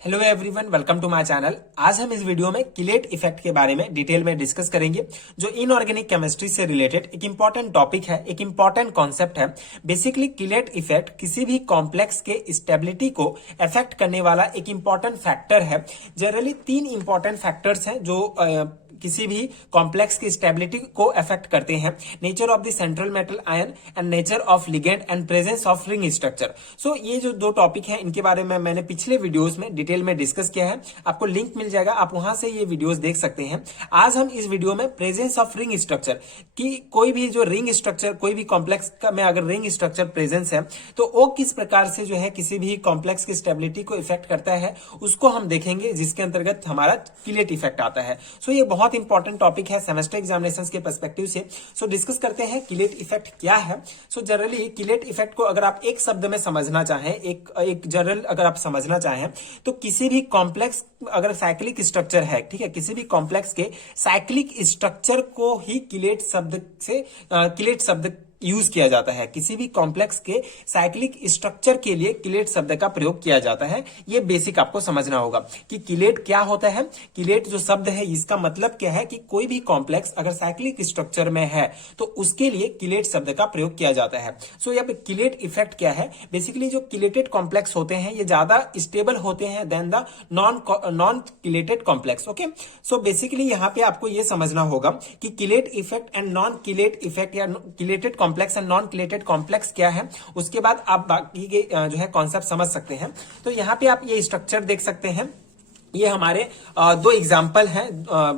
Hello everyone, welcome to my channel. आज हम इस वीडियो में किलेट इफेक्ट के बारे में डिटेल में डिस्कस करेंगे, जो इनऑर्गेनिक केमिस्ट्री से रिलेटेड एक इंपॉर्टेंट टॉपिक है, एक इंपॉर्टेंट कॉन्सेप्ट है। बेसिकली किलेट इफेक्ट किसी भी कॉम्प्लेक्स के स्टेबिलिटी को अफेक्ट करने वाला एक इंपॉर्टेंट फैक्टर है। जनरली तीन इंपॉर्टेंट फैक्टर्स हैं जो किसी भी कॉम्प्लेक्स की स्टेबिलिटी को अफेक्ट करते हैं: nature of the central metal ion and nature of ligand and presence of ring structure. So ये जो दो टॉपिक हैं, इनके बारे में मैंने पिछले वीडियोस में डिटेल में डिस्कस किया है। आपको लिंक मिल जाएगा, आप वहां से ये वीडियोस देख सकते हैं। आज हम इस वीडियो में प्रेजेंस ऑफ रिंग स्ट्रक्चर की, कोई भी जो रिंग स्ट्रक्चर, कोई भी कॉम्प्लेक्स में अगर रिंग स्ट्रक्चर प्रेजेंस है तो वो किस प्रकार से जो है किसी भी कॉम्प्लेक्स की स्टेबिलिटी को इफेक्ट करता है, उसको हम देखेंगे, जिसके अंतर्गत हमारा किलेट इफेक्ट आता है। सो ये बहुत इंपॉर्टेंट टॉपिक है सेमेस्टर एग्जामिनेशंस के पर्सपेक्टिव से। सो डिस्कस करते हैं किलेट इफेक्ट क्या है। सो जनरली किलेट इफेक्ट को अगर आप एक शब्द में समझना चाहें, एक जनरल अगर आप समझना चाहें, तो किसी भी कॉम्प्लेक्स अगर साइक्लिक स्ट्रक्चर है, ठीक है, किसी भी कॉम्प्लेक्स के साइक्लिक स्ट्रक्चर को ही किलेट शब्द यूज किया जाता है। किसी भी कॉम्प्लेक्स के साइक्लिक स्ट्रक्चर के लिए किलेट शब्द का प्रयोग किया जाता है। ये बेसिक आपको समझना होगा कि किलेट क्या होता है। किलेट जो शब्द है, इसका मतलब क्या है कि कोई भी कॉम्प्लेक्स अगर साइक्लिक स्ट्रक्चर में है तो उसके लिए किलेट शब्द का प्रयोग किया जाता है। सो यहाँ पे किलेट इफेक्ट क्या है? बेसिकली जो किलेटेड कॉम्प्लेक्स होते हैं ये ज्यादा स्टेबल होते हैं then the non chelated complex. Okay, so basically यहाँ पे आपको ये समझना होगा कि chelate effect and non chelate effect या chelated complex and non chelated complex क्या है, उसके बाद आप बाकी के जो है कॉन्सेप्ट समझ सकते हैं। तो यहाँ पे आप ये स्ट्रक्चर देख सकते हैं। ये हमारे दो एग्जाम्पल हैं।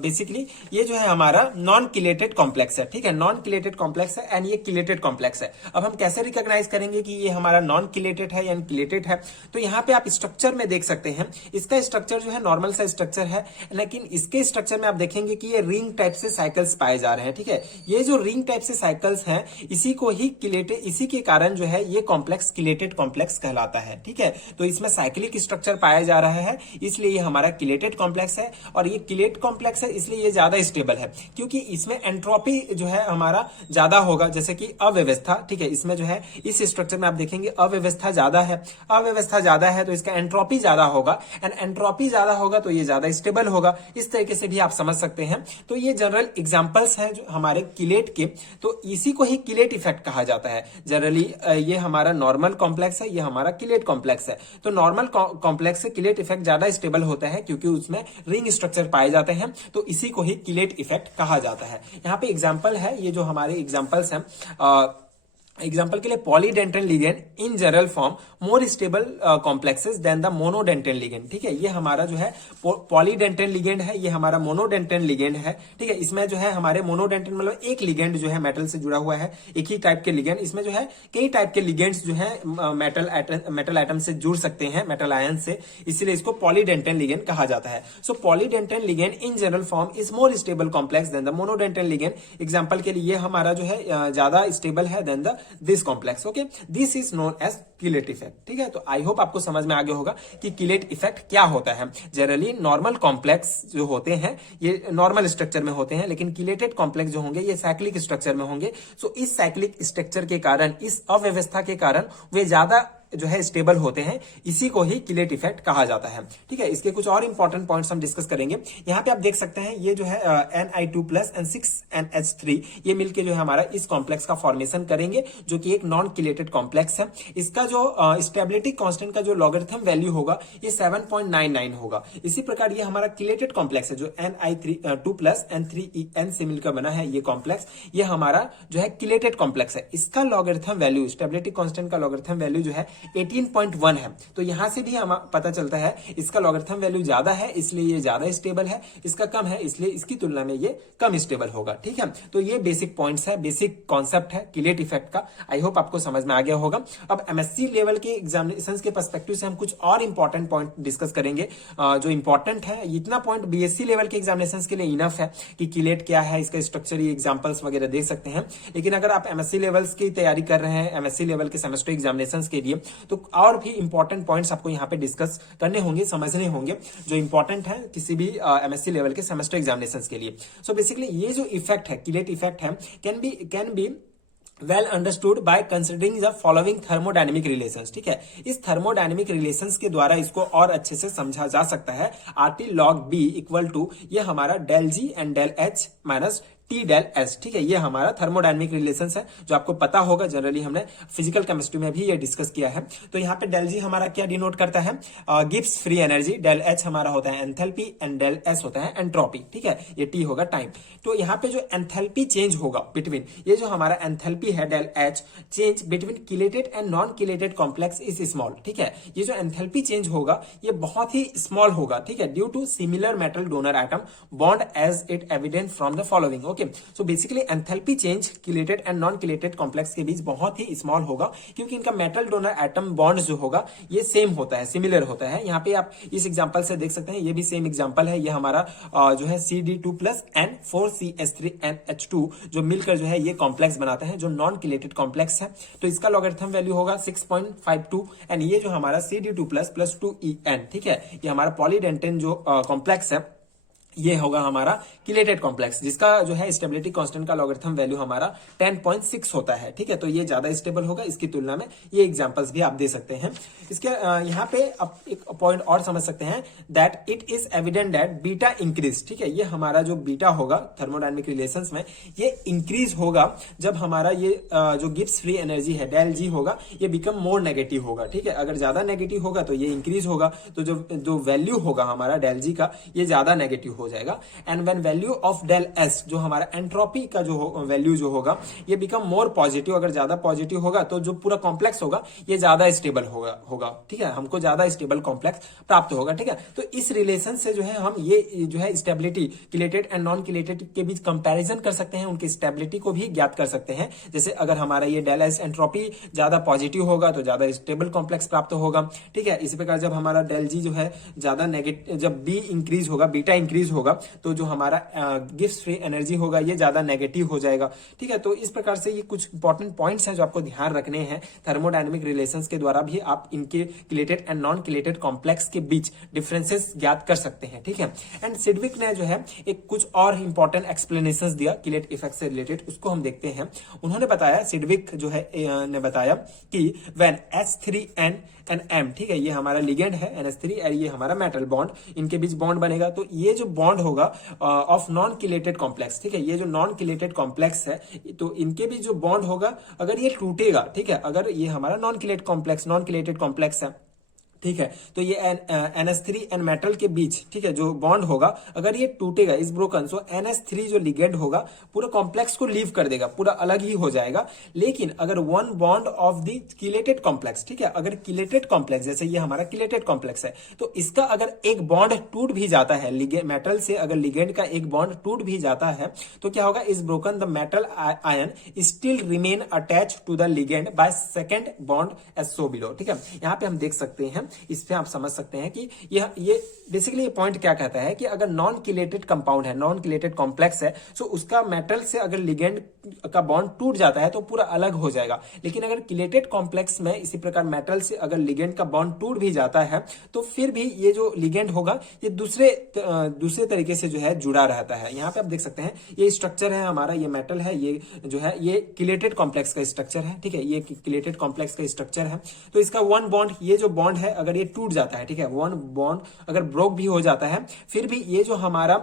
बेसिकली ये जो है हमारा नॉन किलेटेड कॉम्प्लेक्स है, ठीक है, नॉन किलेटेड कॉम्प्लेक्स है एंड ये किलेटेड कॉम्प्लेक्स है। अब हम कैसे रिकॉग्नाइज करेंगे कि ये हमारा नॉन किलेटेड है या किलेटेड है? तो यहाँ पे आप स्ट्रक्चर में देख सकते हैं, इसका स्ट्रक्चर जो है नॉर्मल सा स्ट्रक्चर है, लेकिन इसके स्ट्रक्चर में आप देखेंगे कि ये रिंग टाइप से साइकिल्स पाए जा रहे हैं। ठीक है, ये जो रिंग टाइप से साइकिल्स हैं, इसी को ही किलेटेड, इसी के कारण जो है ये कॉम्प्लेक्स किलेटेड कॉम्प्लेक्स कहलाता है। ठीक है, तो इसमें साइक्लिक स्ट्रक्चर पाया जा रहा है, इसलिए ये हमारा किलेटेड कॉम्प्लेक्स है। और ये किलेट कॉम्प्लेक्स है इसलिए ये ज्यादा स्टेबल है, क्योंकि इसमें एंट्रोपी जो है हमारा ज्यादा होगा, जैसे कि अव्यवस्था। ठीक है, इसमें जो है इस स्ट्रक्चर में आप देखेंगे अव्यवस्था ज्यादा है। अव्यवस्था ज्यादा है तो इसका एंट्रोपी ज्यादा होगा, एंड एंट्रोपी ज्यादा होगा तो ये ज्यादा स्टेबल होगा। इस तरीके से भी आप समझ सकते हैं। तो ये जनरल एग्जांपल्स हैं जो हमारे किलेट के, तो इसी को ही किलेट इफेक्ट कहा जाता है। जनरली ये हमारा नॉर्मल कॉम्प्लेक्स है, ये हमारा किलेट कॉम्प्लेक्स है। तो नॉर्मल कॉम्प्लेक्स से किलेट इफेक्ट ज्यादा स्टेबल होता है, क्योंकि उसमें रिंग स्ट्रक्चर पाए जाते हैं, तो इसी को ही किलेट इफेक्ट कहा जाता है। यहां पे एग्जांपल है, ये जो हमारे एग्जांपल्स हैं, एग्जाम्पल के लिए polydentate ligand in general form more stable complexes than the monodentate ligand. ठीक है, ये हमारा जो है पॉलीडेंटल लिगेंड है, ये हमारा मोनोडेंटल लिगेंड है। ठीक है, इसमें जो है हमारे मोनोडेंटल मतलब एक लिगेंड जो है मेटल से जुड़ा हुआ है, एक ही टाइप के लिगेंड। इसमें जो है कई टाइप के लिगेंड्स जो है मेटल आइटम से जुड़ सकते हैं, मेटल आयन से, इसीलिए इसको पॉलीडेंटल लिगेंड कहा जाता है। So polydentate ligand in general form is more stable complex than the monodentate ligand. Example के लिए ये हमारा जो है ज्यादा स्टेबल है then the this complex. Okay, this is known as chelate effect. ठीक है, तो आई होप आपको समझ में आ गया होगा कि किलेट इफेक्ट क्या होता है। जनरली नॉर्मल कॉम्प्लेक्स जो होते हैं ये नॉर्मल स्ट्रक्चर में होते हैं, लेकिन किलेटेड कॉम्प्लेक्स जो होंगे ये साइक्लिक स्ट्रक्चर में होंगे। सो इस साइक्लिक स्ट्रक्चर के कारण, इस अव्यवस्था के कारण वे ज्यादा जो है स्टेबल होते हैं, इसी को ही किलेट इफेक्ट कहा जाता है। ठीक है, इसके कुछ और इंपॉर्टेंट पॉइंट्स हम डिस्कस करेंगे। यहाँ पे आप देख सकते हैं ये जो है Ni2+ एंड 6NH3 ये मिलके जो है हमारा इस कॉम्प्लेक्स का फॉर्मेशन करेंगे, जो कि एक नॉन किलेटेड कॉम्प्लेक्स है। इसका जो स्टेबिलिटी कांस्टेंट का जो लॉगरिथम वैल्यू होगा ये 7.99 होगा। इसी प्रकार ये हमारा किलेटेड कॉम्प्लेक्स है, जो Ni2+ एंड 3En से मिलकर बना है ये कॉम्प्लेक्स, ये हमारा जो है किलेटेड कॉम्प्लेक्स है। इसका लॉगरिथम वैल्यू, स्टेबिलिटी कांस्टेंट का लॉगरिथम वैल्यू जो है 18.1 है। तो यहां से भी हमें पता चलता है इसका लॉगरिथम वैल्यू ज्यादा है इसलिए ये ज्यादा स्टेबल है, इसका कम है इसलिए इसकी तुलना में ये कम स्टेबल होगा। ठीक है, तो ये बेसिक पॉइंट्स है, बेसिक कॉन्सेप्ट है किलेट इफेक्ट का। आई होप आपको समझ में आ गया होगा। अब एमएससी लेवल के एग्जामिनेशंस के पर्सपेक्टिव से हम कुछ और इंपॉर्टेंट पॉइंट डिस्कस करेंगे जो इंपॉर्टेंट है। इतना पॉइंट बीएससी लेवल के एग्जामिनेशंस के लिए इनफ है कि किलेट क्या है, इसका स्ट्रक्चर, ये एग्जांपल्स वगैरह देख सकते हैं। लेकिन अगर आप एमएससी लेवल्स की तैयारी कर रहे हैं, एमएससी लेवल के सेमेस्टर एग्जामिनेशंस के लिए, तो और भी इंपॉर्टेंट पॉइंट्स आपको यहाँ पे डिस्कस करने होंगे, समझने होंगे, जो इंपॉर्टेंट है किसी भी एमएससी लेवल के सेमेस्टर एग्जामिनेशंस के लिए। सो बेसिकली ये जो इफेक्ट है, किलेट इफेक्ट है, can be well understood by considering the following thermodynamic relations. ठीक है, इस थर्मोडायनेमिक रिलेशंस के द्वारा इसको और अच्छे से समझा जा सकता है। RT log B equal to ये हमारा del G and del H minus T del S। ठीक है, ये हमारा थर्मोडायनेमिक रिलेशंस है जो आपको पता होगा, जनरली हमने फिजिकल केमिस्ट्री में भी ये डिस्कस किया है। तो यहाँ पे डेल G हमारा क्या डिनोट करता है, Gibbs free energy, del H हमारा होता है एंथैल्पी एंड डेल S होता है एंट्रोपी। ठीक है, ये T होगा टाइम। तो यहाँ पे जो एंथैल्पी चेंज होगा बिटवीन, ये जो हमारा एंथैल्पी है del H change between chelated and non chelated complex is small. ठीक है, ये जो एंथैल्पी चेंज होगा ये बहुत ही स्मॉल होगा। ठीक है, due to similar metal donor atom bond as it evident from the following. Okay, so basically enthalpy change chelated and non chelated complex के बीच बहुत ही स्मॉल होगा, क्योंकि इनका मेटल डोनर एटम बॉन्ड जो होगा ये सेम होता है, सिमिलर होता है। यहाँ पे आप इस एग्जांपल से देख सकते हैं, ये भी सेम एग्जांपल है। ये हमारा जो है CD2+N4CH3NH2 जो मिलकर जो है ये कॉम्प्लेक्स बनाते हैं, जो नॉन किलेटेड कॉम्प्लेक्स है। तो इसका लॉगरिथम वैल्यू होगा 6.52 एंड ये जो हमारा CD2++2En, ठीक है, ये हमारा पॉलीडेंटेन जो कॉम्प्लेक्स है ये होगा हमारा किलेटेड कॉम्प्लेक्स, जिसका जो है स्टेबिलिटी कांस्टेंट का लॉगरिथम वैल्यू हमारा 10.6 होता है। ठीक है, तो ये ज्यादा स्टेबल होगा इसकी तुलना में। ये एग्जांपल्स भी आप दे सकते हैं। इसके यहाँ पे आप एक पॉइंट और समझ सकते हैं, that it is evident that beta increase. ठीक है, ये हमारा जो बीटा होगा थर्मोडायनेमिक रिलेशंस में ये इंक्रीज होगा जब हमारा ये जो गिब्स फ्री एनर्जी है डेल G होगा ये बिकम मोर नेगेटिव होगा। ठीक है, अगर ज्यादा नेगेटिव होगा तो ये इंक्रीज होगा, तो जो वैल्यू होगा हमारा डेल G का ये ज्यादा नेगेटिव हो जाएगा। And when value of del S जो हमारा एंट्रोपी का जो वैल्यू जो होगा ये बिकम मोर पॉजिटिव, अगर ज्यादा पॉजिटिव होगा तो जो पूरा कॉम्प्लेक्स होगा ये ज्यादा स्टेबल होगा। ठीक है, हमको ज्यादा स्टेबल कॉम्प्लेक्स प्राप्त होगा। ठीक है, तो इस रिलेशन से जो है हम ये जो है स्टेबिलिटी किलेटेड एंड नॉन किलेटेड के बीच कंपैरिजन कर सकते हैं, उनकी स्टेबिलिटी को भी ज्ञात कर सकते हैं। जैसे अगर हमारा ये डेल S एंट्रोपी ज्यादा पॉजिटिव होगा तो ज्यादा स्टेबल कॉम्प्लेक्स प्राप्त होगा। ठीक है, इसी प्रकार जब हमारा डेल G जो है ज्यादा नेगेटिव, जब B इंक्रीज होगा, बीटा इंक्रीज होगा, तो जो हमारा गिब्स फ्री एनर्जी होगा ये ज्यादा नेगेटिव हो जाएगा। ठीक है, तो इस प्रकार से ये कुछ इंपॉर्टेंट पॉइंट्स हैं जो आपको ध्यान रखने हैं। थर्मोडायनेमिक रिलेशंस के द्वारा भी आप इनके किलेटेड एंड नॉन किलेटेड कॉम्प्लेक्स के बीच डिफरेंसेस ज्ञात कर सकते हैं। ठीक है, एंड सिडविक ने जो है एक कुछ और इंपॉर्टेंट एक्सप्लेनेशंस दिया किलेट इफेक्ट से रिलेटेड, उसको हम देखते हैं। उन्होंने बताया, सिडविक जो है ने बताया कि व्हेन H3N ठीक है, ये हमारा लिगेंड है NH3 और ये हमारा मेटल बॉन्ड, इनके बीच बॉन्ड बनेगा, तो ये जो बॉन्ड होगा ऑफ नॉन किलेटेड कॉम्प्लेक्स। ठीक है, ये जो नॉन किलेटेड कॉम्प्लेक्स है तो इनके बीच जो बॉन्ड होगा अगर ये टूटेगा, ठीक है, अगर ये हमारा नॉन किलेटेड कॉम्प्लेक्स है, ठीक है, तो ये NH3 एंड मेटल के बीच, ठीक है, जो बॉन्ड होगा अगर ये टूटेगा इस ब्रोकन, सो NH3 जो लिगेंड होगा पूरा कॉम्प्लेक्स को लीव कर देगा, पूरा अलग ही हो जाएगा। लेकिन अगर one bond of the किलेटेड complex, ठीक है, अगर किलेटेड कॉम्प्लेक्स जैसे ये हमारा किलेटेड कॉम्प्लेक्स है तो इसका अगर एक बॉन्ड टूट भी जाता है, मेटल से अगर लिगेंड का एक बॉन्ड टूट भी जाता है तो क्या होगा, is broken the metal ion still remain attach to the ligand by second bond as so below. ठीक है, यहाँ पे हम देख सकते हैं, इस पे आप समझ सकते हैं कि ये बेसिकली ये पॉइंट क्या कहता है कि अगर नॉन किलेटेड कंपाउंड है, नॉन किलेटेड कॉम्प्लेक्स है, सो उसका मेटल से अगर लिगेंड का बॉन्ड टूट जाता है तो पूरा अलग हो जाएगा। लेकिन अगर किलेटेड कॉम्प्लेक्स में इसी प्रकार मेटल से अगर लिगेंड का बॉन्ड टूट भी जाता है तो फिर भी ये जो लिगेंड होगा ये दूसरे तरीके से जो है जुड़ा रहता है। यहाँ पे आप देख सकते हैं ये स्ट्रक्चर है हमारा, ये मेटल है, ये जो है ये किलेटेड कॉम्प्लेक्स का स्ट्रक्चर है। ठीक है, ये किलेटेड कॉम्प्लेक्स का स्ट्रक्चर है। तो इसका वन बॉन्ड, ये जो बॉन्ड है अगर ये टूट जाता है, ठीक है, वन बॉन्ड अगर ब्रोक भी हो जाता है फिर भी ये जो हमारा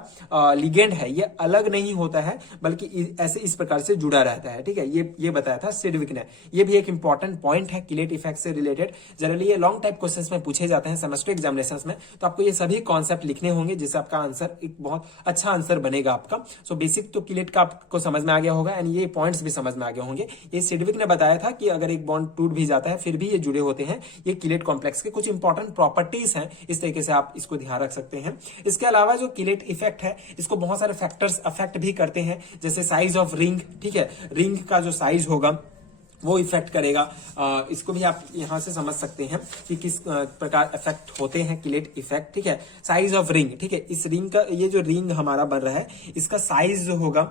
लिगेंड है ये अलग नहीं होता है, बल्कि ऐसे इस प्रकार से जुड़ा रहता है। ठीक है, ये बताया था सिडविक ने। ये भी एक इंपॉर्टेंट पॉइंट है किलेट इफेक्ट से रिलेटेड। जनरली ये लॉन्ग टाइप क्वेश्चंस में पूछे जाते हैं सेमेस्टर एग्जामिनेशंस में, तो आपको ये सभी कॉन्सेप्ट लिखने होंगे जिससे आपका आंसर एक बहुत अच्छा आंसर बनेगा आपका। सो बेसिक तो किलेट का आपको समझ में आ गया होगा एंड ये पॉइंट्स भी समझ में आ गए होंगे। ये सिडविक ने बताया था कि अगर एक बॉन्ड टूट भी जाता है फिर भी ये जुड़े होते हैं। ये किलेट कॉम्प्लेक्स के कुछ इंपॉर्टेंट प्रॉपर्टीज हैं, इस तरीके से आप इसको ध्यान रख सकते हैं। इसके अलावा जो किलेट इफेक्ट है इसको बहुत सारे फैक्टर्स अफेक्ट भी करते हैं, जैसे साइज ऑफ रिंग। ठीक है, रिंग का जो साइज होगा वो इफेक्ट करेगा। इसको भी आप यहां से समझ सकते हैं कि किस प्रकार इफेक्ट होते हैं किलेट इफेक्ट। ठीक है, साइज ऑफ रिंग, ठीक है, इस रिंग का, ये जो रिंग हमारा बन रहा है इसका साइज जो होगा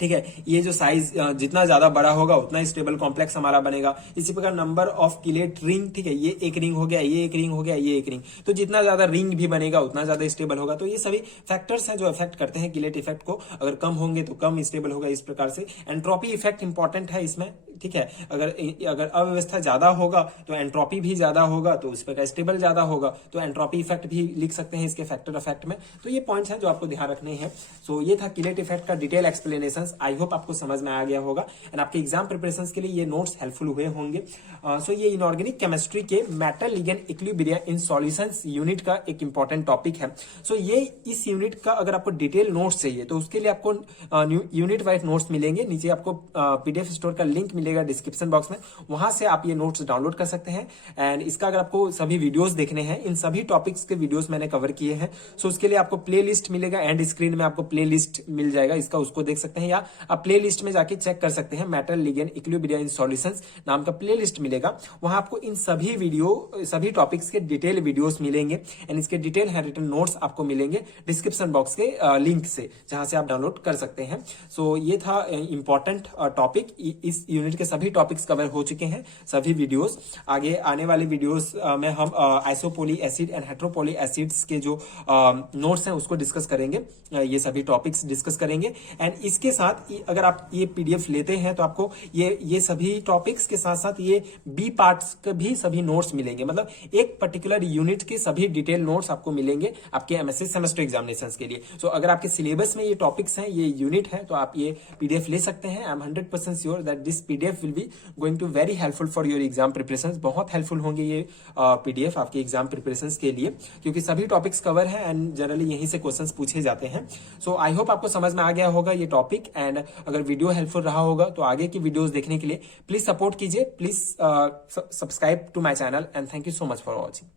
ठीक है। ये जो साइज जितना ज्यादा बड़ा होगा उतना स्टेबल कॉम्प्लेक्स हमारा बनेगा। इसी प्रकार नंबर ऑफ किलेट रिंग, ठीक है, ये एक रिंग हो गया, ये एक रिंग हो गया, ये एक रिंग, तो जितना ज्यादा रिंग भी बनेगा उतना ज्यादा स्टेबल होगा। तो ये सभी फैक्टर्स हैं जो इफेक्ट करते हैं किलेट इफेक्ट को। अगर कम होंगे तो कम स्टेबल होगा। इस प्रकार से एंट्रोपी इफेक्ट इंपॉर्टेंट है इसमें, ठीक है। अगर अव्यवस्था ज्यादा होगा तो एंट्रोपी भी ज्यादा होगा, तो उस प्रकार स्टेबल ज्यादा होगा, तो एंट्रोपी इफेक्ट भी लिख सकते हैं इसके फैक्टर इफेक्ट में। तो ये पॉइंट्स हैं जो आपको ध्यान रखने हैं। सो ये था किलेट इफेक्ट का डिटेल एक्सप्लेनेशन। आई होप आपको समझ में आ गया होगा एंड आपके एग्जाम प्रिपरेशन के लिए ये नोट्स हेल्पफुल हुए होंगे। सो ये इनऑर्गेनिक केमिस्ट्री के मेटल लिगेंड इक्विलिब्रियम इन सॉल्यूशंस यूनिट का एक इंपॉर्टेंट टॉपिक है। सो ये इस यूनिट का अगर आपको डिटेल नोट्स चाहिए तो उसके लिए आपको यूनिट वाइज नोट्स मिलेंगे। नीचे आपको पीडीएफ स्टोर का लिंक मिलेगा डिस्क्रिप्शन बॉक्स में, वहां से आप ये नोट्स डाउनलोड कर सकते हैं। एंड इसका अगर आपको सभी वीडियोस देखने हैं, इन सभी टॉपिक्स के वीडियोस मैंने कवर किए हैं। सो उसके लिए आपको प्ले लिस्ट मिलेगा, एंड स्क्रीन में आपको प्ले लिस्ट मिल जाएगा इसका, उसको देख सकते हैं, या आप प्ले लिस्ट में जाके चेक कर सकते हैं। मेटल लिगेंड इक्विलिब्रियम इन सॉल्यूशंस नाम का प्ले लिस्ट मिलेगा, वहां आपको इन सभी टॉपिक्स के डिटेल वीडियोस मिलेंगे एंड इसके डिटेल हैंड रिटन नोट्स आपको मिलेंगे डिस्क्रिप्शन बॉक्स के लिंक से, जहां से आप डाउनलोड कर सकते हैं। सो ये था इंपॉर्टेंट टॉपिक। इस यूनिट के सभी टॉपिक्स कवर हो चुके हैं, सभी वीडियोस। आगे आने वाले वीडियोस में हम आइसोपोली एसिड एंड हेट्रोपोली एसिड्स के जो नोट्स हैं उसको डिस्कस करेंगे, ये सभी टॉपिक्स डिस्कस करेंगे। एंड इसके साथ अगर आप ये पीडीएफ लेते हैं तो आपको ये सभी टॉपिक्स के साथ साथ ये बी पार्ट्स के भी सभी नोट्स मिलेंगे, मतलब एक पर्टिकुलर यूनिट के सभी डिटेल नोट्स आपको मिलेंगे आपके एमएससी सेमेस्टर एग्जामिनेशन के लिए। सो अगर आपके सिलेबस में ये टॉपिक्स हैं, ये यूनिट है, तो आप ये पीडीएफ ले सकते हैं। I am 100% sure that this PDF will be going to very helpful for your exam preparation. बहुत हेल्पफुल होंगे ये पीडीएफ आपके एग्जाम प्रिपरेशन के लिए, क्योंकि सभी टॉपिक्स कवर है एंड जनरली यहीं से क्वेश्चंस पूछे जाते हैं। सो आई होप आपको समझ में आ गया होगा ये टॉपिक। एंड अगर वीडियो हेल्पफुल रहा होगा तो आगे की वीडियोस देखने के लिए प्लीज सपोर्ट कीजिए, please subscribe to my channel and thank you so much for watching.